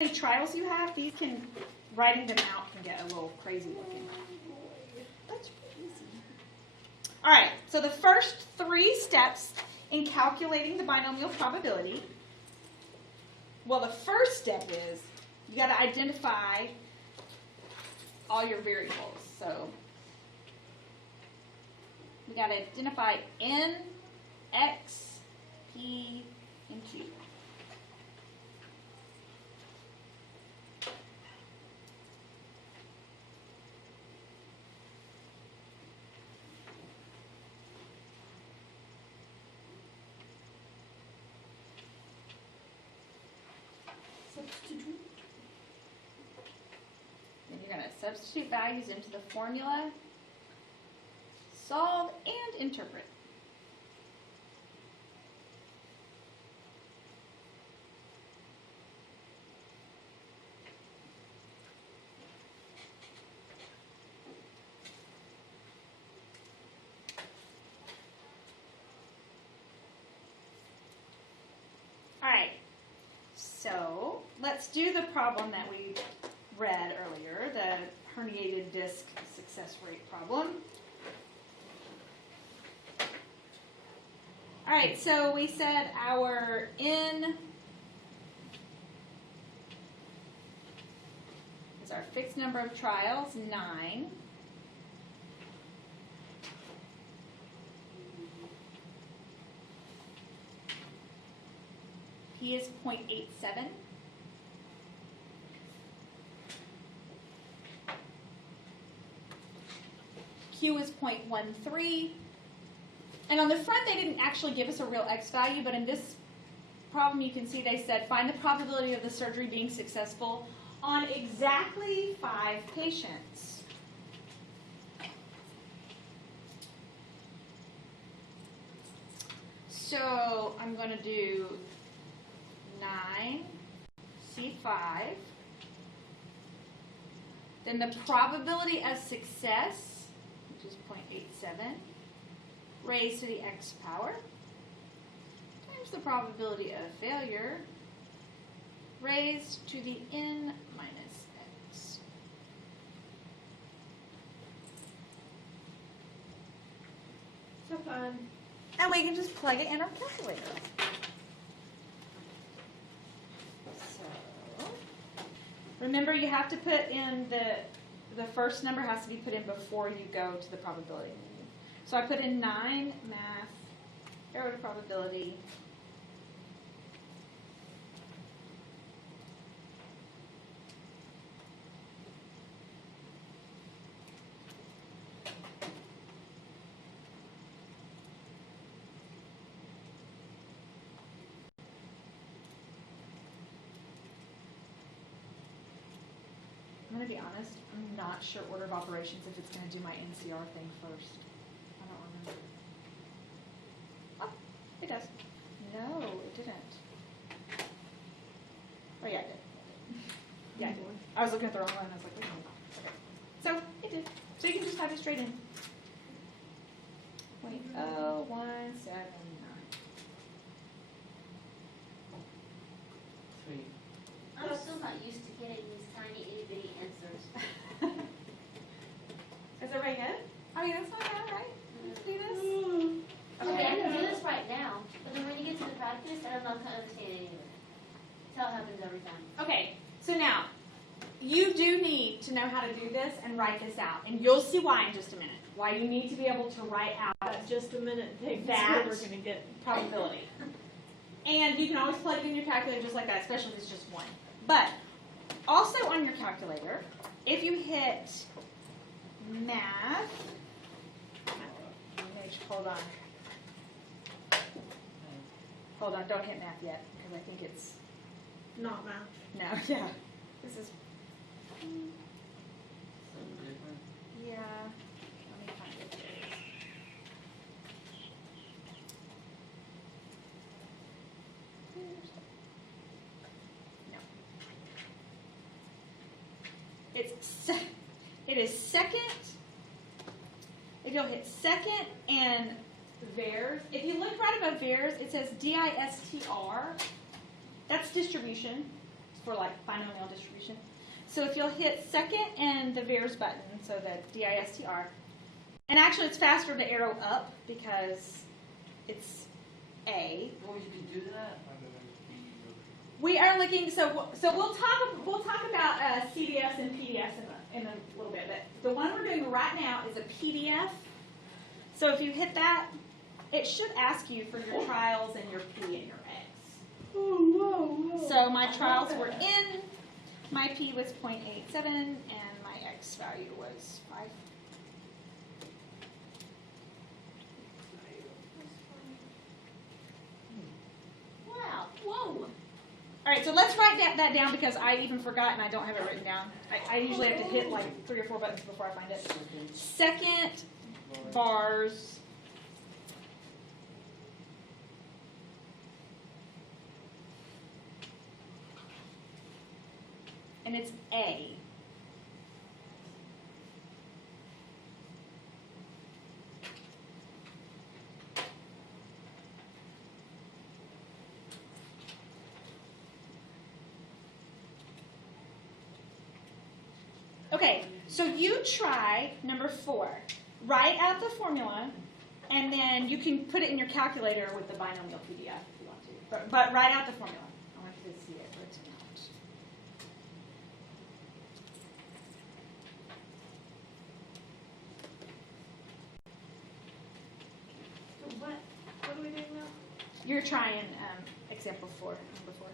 Any trials you have, these can, writing them out can get a little crazy looking. That's easy. All right, so the first 3 steps in calculating the binomial probability. Well, the first step is you got to identify all your variables. So we got to identify n, x, p, and q. Then you're going to substitute values into the formula, solve, and interpret. All right. So let's do the problem that we read earlier, the herniated disc success rate problem. All right, so we said our n is our fixed number of trials, 9. P is 0.87. Q is 0.13. And on the front, they didn't actually give us a real X value, but in this problem, you can see they said, find the probability of the surgery being successful on exactly 5 patients. So I'm going to do 9, C5. Then the probability of success, which is 0.87, raised to the x power, times the probability of failure, raised to the n minus x. So fun. And we can just plug it in our calculator. So, remember you have to put in the first number has to be put in before you go to the probability menu. So I put in 9 math, arrow to probability. I'm going to be honest, I'm not sure order of operations if it's going to do my NCR thing first. I don't remember. Oh, it does. No, it didn't. Oh, yeah, it did. Yeah, it did. I was looking at the wrong one and I was like, wait a minute. Okay. So, it did. So you can just type it straight in. 0.0179. I'm still not used to getting these tiny itty bitty answers. Is everybody good? I mean, that's not bad, right? Let's do this. Okay, I can do this right now, but then when you get to the practice, I'm not going to understand any of it. That's how it happens every time. Okay, so now, you do need to know how to do this and write this out. And you'll see why in just a minute. Why you need to be able to write out Just a minute. that We're going to get probability. And you can always plug it in your calculator just like that, especially if it's just 1. But also on your calculator, if you hit math, hold on, don't hit math yet, because I think it's, not math. no, yeah, this is, yeah, let me find it. No. It is second. If you'll hit second and VARs, if you look right above VARs, it says DISTR. That's distribution. for like binomial distribution. So if you'll hit second and the VARS button, so the DISTR, and actually it's faster to arrow up because it's A. Well, you can do that. We are looking, so we'll talk about CDFs and PDFs in a little bit, but the one we're doing right now is a PDF. So if you hit that, it should ask you for your trials and your P and your X. Whoa. So my trials were in, my P was 0.87, and my X value was 5. Wow. Whoa. All right, so let's write that down because I even forgot and I don't have it written down. I usually have to hit like 3 or 4 buttons before I find it. Second bars. And it's A. Okay, so you try number 4. Write out the formula, and then you can put it in your calculator with the binomial PDF if you want to. But write out the formula. I want you to see it written out. So what are we doing now? You're trying example 4, number 4.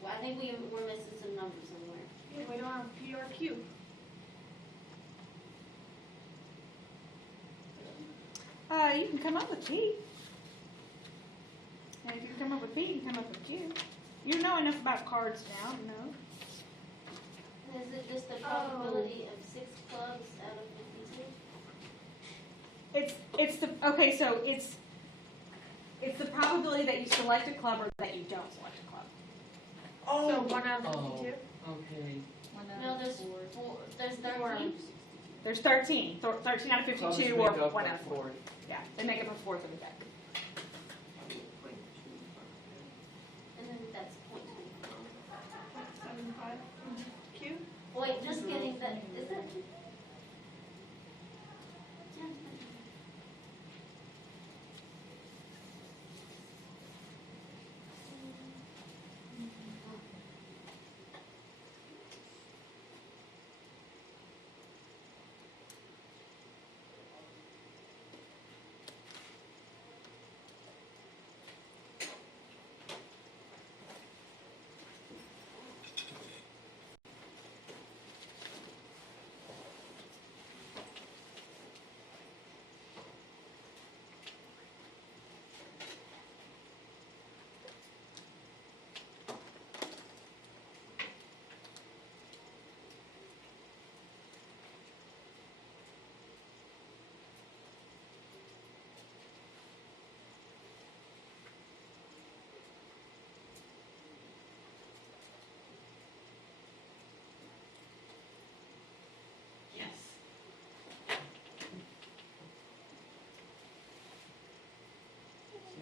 Well, I think we're missing some numbers somewhere. Yeah, we don't have P or Q. You can come up with P. And if you can come up with P, you can come up with Q. You know enough about cards now, you know. Is it just the probability of 6 clubs out of 52? It's the okay. So it's the probability that you select a club or that you don't select a club. So 1 out of 52? Okay. No, there's 4. There's 13. There's 13. 13 out of 52 Clubs or make up 1 a out of 4. fourth. Yeah, they make up a fourth of the deck. And then that's 0.25. 75. Q? Wait, just kidding. That is that.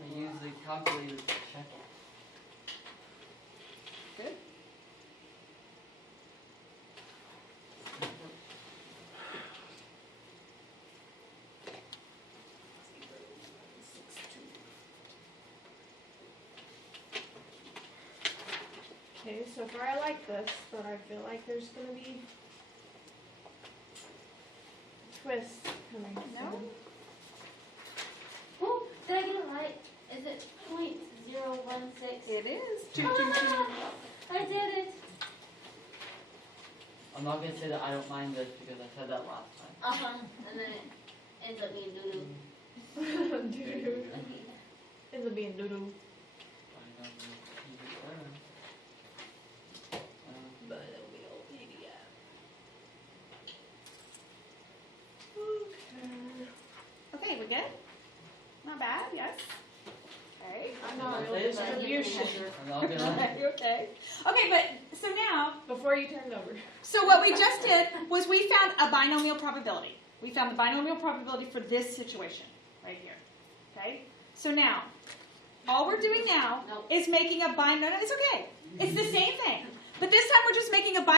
I use the calculator to check it. Good. Okay, so far I like this, but I feel like there's gonna be a twist coming No. soon. Oh, did I get it right? Is it 0.016? It is 222. I did it. I'm not gonna say that I don't mind this because I said that last time. And then it ends up being doo-doo. Doo-doo. Ends up being doo-doo. I know, Pretty good. Not bad, yes. Okay. I'm not Say real it back. distribution. I'm all good on it. You okay? Okay, but so now, Before you turn over. so what we just did was we found a binomial probability. We found the binomial probability for this situation right here. Okay? So now, all we're doing now Nope. is making a binomial. No, it's okay. It's the same thing. But this time we're just making a binomial.